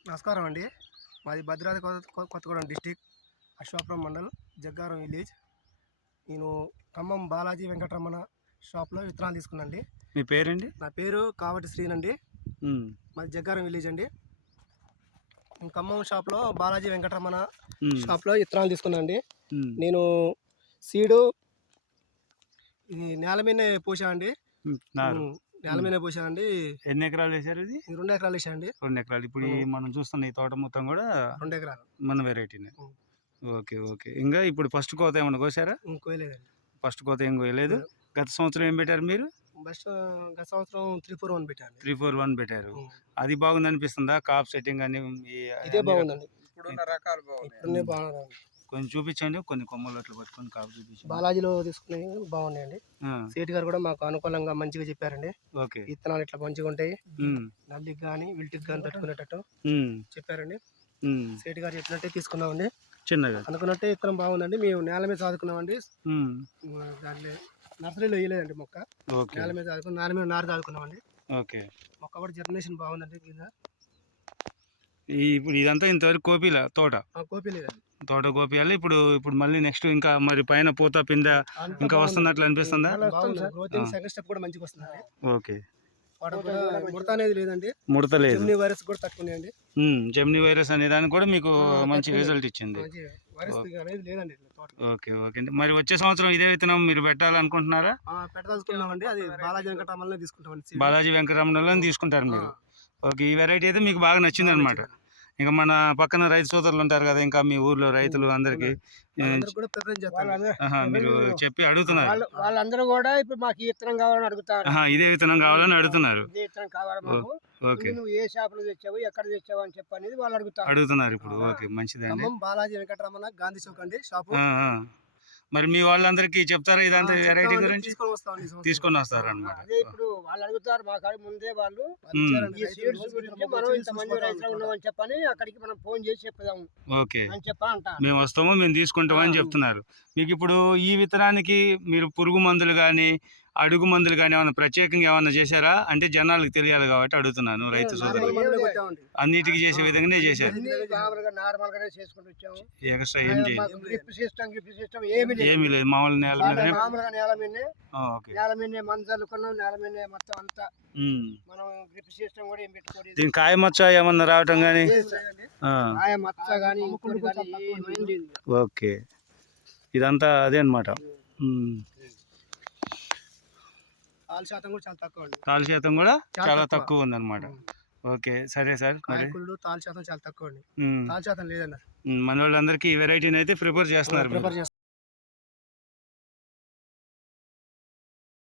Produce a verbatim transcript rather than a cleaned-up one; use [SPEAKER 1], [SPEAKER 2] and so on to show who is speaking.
[SPEAKER 1] నమస్కారం అండి. మాది భద్రాద్రి కొత్త కొత్తగూడెం డిస్టిక్, అశ్వాపురం మండల్, జగ్గారం విలేజ్. నేను ఖమ్మం బాలాజీ వెంకటరమణ షాప్లో విత్తనాలు తీసుకున్నాండి.
[SPEAKER 2] మీ పేరండి?
[SPEAKER 1] నా పేరు కావటి శ్రీనండి. మాది జగ్గారం విలేజ్ అండి. నేను ఖమ్మం షాప్లో బాలాజీ వెంకటరమణ షాప్లో విత్తనాలు తీసుకున్నాండి. నేను సీడు ఇది నేల మీదనే పోసా అండి. నేల మీద పోసానండి.
[SPEAKER 2] ఎన్ని ఎకరాలు వేసారు? ఇది
[SPEAKER 1] రెండు ఎకరాలు వేసానండి.
[SPEAKER 2] రెండు ఎకరాలు. ఇప్పుడు ఈ మనం చూస్తున్న ఈ తోట మొత్తం కూడా
[SPEAKER 1] రెండు ఎకరాలు
[SPEAKER 2] మన వెరైటీనే. Okay okay. ఇంకా ఇప్పుడు ఫస్ట్ కోత ఏమన్నా కోసారా?
[SPEAKER 1] కోయలేదండి.
[SPEAKER 2] ఫస్ట్ కోత ఏం కోయలేదు. గత సంవత్సరం ఏం పెట్టారు మీరు?
[SPEAKER 1] బెస్ట్ గత సంవత్సరం త్రీ ఫోర్ వన్ పెట్టారు.
[SPEAKER 2] త్రీ ఫోర్ వన్ పెట్టారు. అది బాగుంది అనిపిస్తుందా? కాప్ సెట్టింగ్ అని
[SPEAKER 1] ఇదే బాగుందండి. ఇప్పుడున్న రకాలు బాగున్నాయి.
[SPEAKER 2] కొంచెం చూపించండి. కొన్ని కొమ్మలు అట్లా పట్టుకొని కాపు చూపించండి.
[SPEAKER 1] బాలాజీలో తీసుకునే బాగున్నాయండి. సేట్ గారు కూడా మాకు అనుకూలంగా మంచిగా చెప్పారండి.
[SPEAKER 2] ఓకే.
[SPEAKER 1] విత్తనాలు ఇట్లా మంచిగా ఉంటాయి, నల్లికి కానీ విల్టికి కానీ తట్టుకునేటట్టు చెప్పారండి. సేట్ గారు చెప్పినట్టే తీసుకున్నామండి.
[SPEAKER 2] చిన్నగా
[SPEAKER 1] అనుకున్నట్టే విత్తనం బాగుందండి. మేము నేల మీద చదువుకున్నామండి. దాంట్లో నర్సరీలో వేయలేదండి మొక్క. నేల మీద చదువుకుని నేల మీద నారు చదువుకున్నామండి.
[SPEAKER 2] ఓకే.
[SPEAKER 1] మొక్క కూడా జర్మినేషన్ బాగుందండి. కింద
[SPEAKER 2] ఇప్పుడు ఇదంతా ఇంతవరకు కోపిల తోట
[SPEAKER 1] కోపి లేదండి.
[SPEAKER 2] తోట కోపియాలి. ఇప్పుడు ఇప్పుడు మళ్ళీ నెక్స్ట్ ఇంకా మరి పైన పూత పింద ఇంకా వస్తున్నట్లు అనిపిస్తుందా?
[SPEAKER 1] సెకండ్ స్టెప్ కూడా మంచిగా వస్తుంది.
[SPEAKER 2] ఓకే.
[SPEAKER 1] ముడత అనేది లేదండి.
[SPEAKER 2] ముడత లేదు.
[SPEAKER 1] జెమినీ వైరస్ కూడా తట్టుకున్నాయండి.
[SPEAKER 2] జెమినీ వైరస్ అనే దానికి కూడా మీకు మంచి రిజల్ట్ ఇచ్చింది. Okay okay. మరి వచ్చే సంవత్సరం ఇదే విత్తనం మీరు పెట్టాలనుకుంటున్నారా?
[SPEAKER 1] పెట్టదలుచుకున్నామండి. అది బాలాజీ వెంకటరమణలో తీసుకుంటామండి.
[SPEAKER 2] బాలాజీ వెంకటరమణలో తీసుకుంటారు మీరు. ఓకే. ఈ వెరైటీ అయితే మీకు బాగా నచ్చింది అనమాట. ఇంకా మన పక్కన రైతు సోదరులు ఉంటారు కదా, ఇంకా మీ ఊర్లో రైతులు అందరికి మీరు చెప్పి అడుగుతున్నారు.
[SPEAKER 1] వాళ్ళందరూ కూడా ఇప్పుడు మాకు ఈ విత్తనం కావాలని అడుగుతారు.
[SPEAKER 2] ఇదే విత్తనం కావాలని అడుగుతున్నారు.
[SPEAKER 1] ఓకే. నువ్వు ఏ షాప్ లో తెచ్చావు, ఎక్కడ తెచ్చావు అని చెప్పి అనేది వాళ్ళు అడుగుతారు
[SPEAKER 2] అడుగుతున్నారు ఇప్పుడు. ఓకే, మంచిదండి.
[SPEAKER 1] బాలాజీ వెంకటరమణ, గాంధీ చౌక్ అండి షాపు.
[SPEAKER 2] మరి మీ వాళ్ళందరికీ చెప్తారా ఇదంతా వెరైటీ గురించి? తీసుకొని వస్తారు అనమాట.
[SPEAKER 1] ఇప్పుడు వాళ్ళు అడుగుతారు మా కాడ ముందే. వాళ్ళు ఈ సీడ్స్ గురించి మనం ఇంత మంది రైతులు ఉన్నామని చెప్పని అక్కడికి మనం ఫోన్ చేసి చెప్తాము.
[SPEAKER 2] ఓకే
[SPEAKER 1] అని చెప్పా అంట.
[SPEAKER 2] మేము వస్తాము, మేము తీసుకుంటాం అని చెప్తున్నారు. మీకు ఇప్పుడు ఈ విత్తనానికి మీరు పురుగు మందులు కానీ అడుగు మందులు కానీ ఏమైనా ప్రత్యేకంగా ఏమైనా చేశారా? అంటే జనాలకు తెలియాలి కాబట్టి అడుగుతున్నాను. రైతు సోదరులు అన్నిటికీ చేసే విధంగానే చేశారు. ఎక్స్ట్రా ఏం ఏమీ లేదు. మామూలు నేల మీదనే
[SPEAKER 1] నేల మీదనే నేల మీదనే మందులు కొన్నాం. నేల మీదనే మొత్తం అంతా మనం డ్రిప్ సిస్టమ్ కూడా ఏం పెట్టుకోలేదు.
[SPEAKER 2] దీని కాయ మచ్చ ఏమన్నా రావటం కానీ
[SPEAKER 1] కాయ మచ్చ కానీ
[SPEAKER 2] ఓకే. ఇదంతా అదే అనమాట.
[SPEAKER 1] తాల్ శాతం కూడా చాలా తక్కువ అండి.
[SPEAKER 2] తాల్ శాతం కూడా చాలా తక్కువ ఉంది అనమాట. ఓకే, సరే సార్.
[SPEAKER 1] తాల్ శాతం చాలా తక్కువ అండి. తాల్ శాతం లేదన్నారు.
[SPEAKER 2] మన వాళ్ళందరికీ ఈ వెరైటీని అయితే ప్రిపేర్ చేస్తున్నారు.